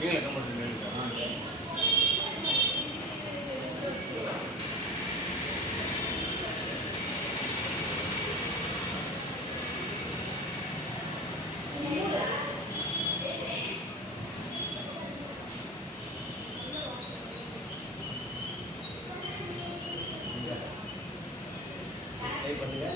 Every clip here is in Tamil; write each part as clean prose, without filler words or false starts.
கீழே கம்பெனி பண்ணுங்க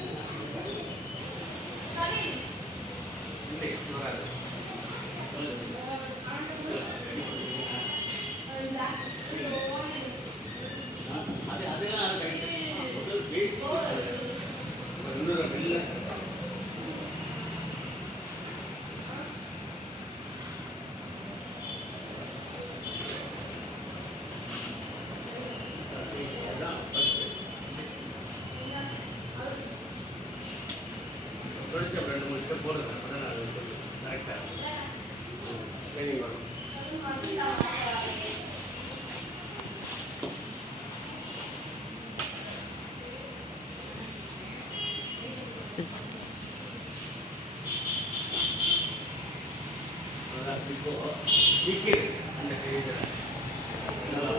ரெண்டு மூணு ஸ்டெப் போடுங்க கரெக்டாக ட்ரைனிங் வரும். இப்போ நிற்கிது அந்த கையில் நல்லா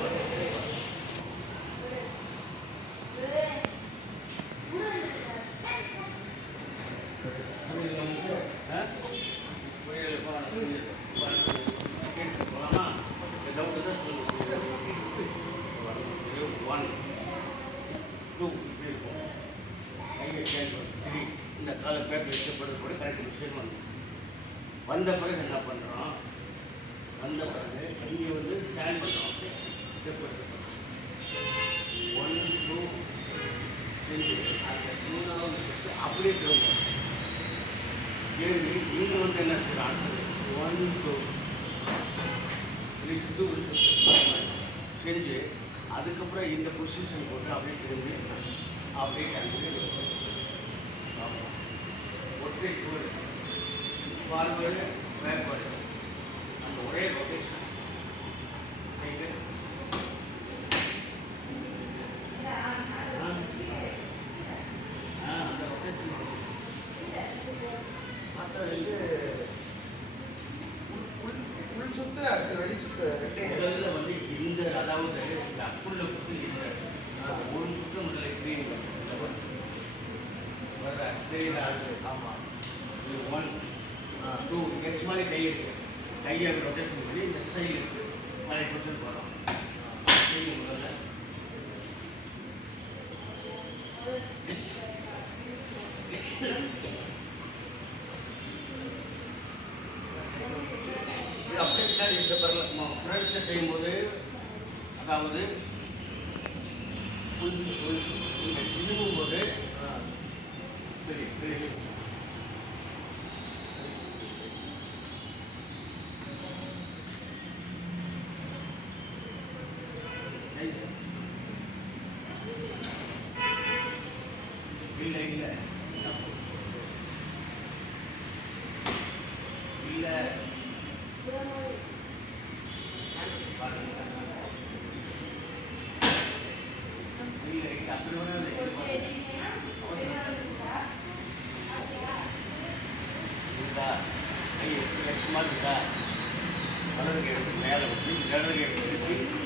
இந்த கால பேர் இஷ்டப்படுறது கூட கரெக்ட் விஷயம் வந்து வந்த பிறகு என்ன பண்ணுறோம், வந்த பிறகு இங்கே வந்து ஸ்கேன் பண்ணுறோம். ஸ்டெப் 1 2 அந்த 3வது அப்படியே திரும்பும். இங்கே வந்து என்ன சொல்கிறாங்க 1 2 செஞ்சு அதுக்கப்புறம் இந்த பொசிஷன் போட்டு அப்படியே திரும்பி அப்படியே கண்டிப்பாக ஒற்றை சூழல் ஃபார்வர்டு பேக்வர்டு அந்த ஒரே ரொட்டேஷன் செய்து அந்த ரொட்டேஷன் மற்ற வந்து உள் சுத்து அடுத்த வெளி சுத்து ரெண்டு வந்து இந்த அதாவது இந்த அக்குள்ள சுத்து இந்த ஒரு சுத்து முதல்ல கிளீன் வருதா கிளீன் ஆகுது. ஆமாம் இது 1 2 நெக்ஸ்ட் மாதிரி கை இருக்குது. கையை ரொட்டேஷன் பண்ணி இந்த சைடு இருக்குது மழை பிடிச்சி போகிறோம். முதல்ல இது அப்படியே பின்னாடி இந்த ஃப்ரண்ட்டில் செய்யும்போது அதாவது திரும்பும்போது சரி சரி இல்லை இல்லை இல்லை இருக்கா வலது கை எடுத்து மேலே வச்சு இடது கை எடுத்து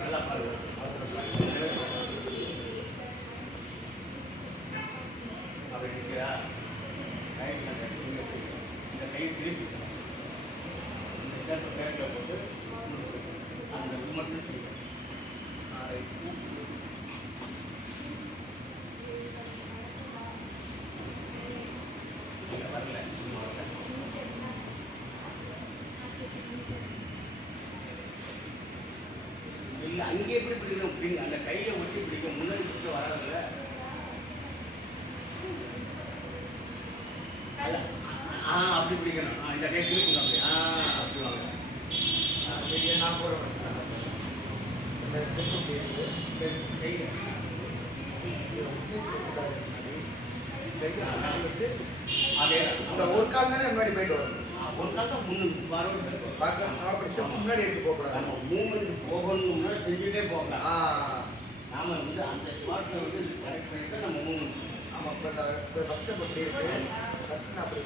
நல்லா பாருங்க. அப்படி இருக்கிறா இந்த கை திருப்பி பேக்கில் போட்டு அந்த இது மட்டும் செய்யும். வரல இல்லை அங்கே எப்படி பிடிக்கணும் பிடிங்க அந்த கையை ஒட்டி பிடிக்க முன்னாடி பிடிக்க வராதுல்ல. அப்படி பிடிக்கணும். இந்த கை திருப்பணும் அப்படி அப்படி வாங்க நான் போட கை வச்சு அதே அந்த ஒரு கால் தானே முன்னாடி போயிட்டு வரணும். ஒரு கால் தான் முன்னுக்கு ஃபார்வர்டு அப்படி ஸ்டெப் முன்னாடி எடுத்து போகக்கூடாது. நம்ம மூவ்மெண்ட் போகணும்னா செஞ்சுட்டே போகலாம். ஆ நாம வந்து அந்த ஸ்பாட்டில் வந்து கரெக்ட் பண்ணிட்டு நம்ம மூவ்மெண்ட் ஆமாம். இப்போ ஃபஸ்ட்டு அப்படி இருக்கு. ஃபஸ்ட்டு நான் அப்படி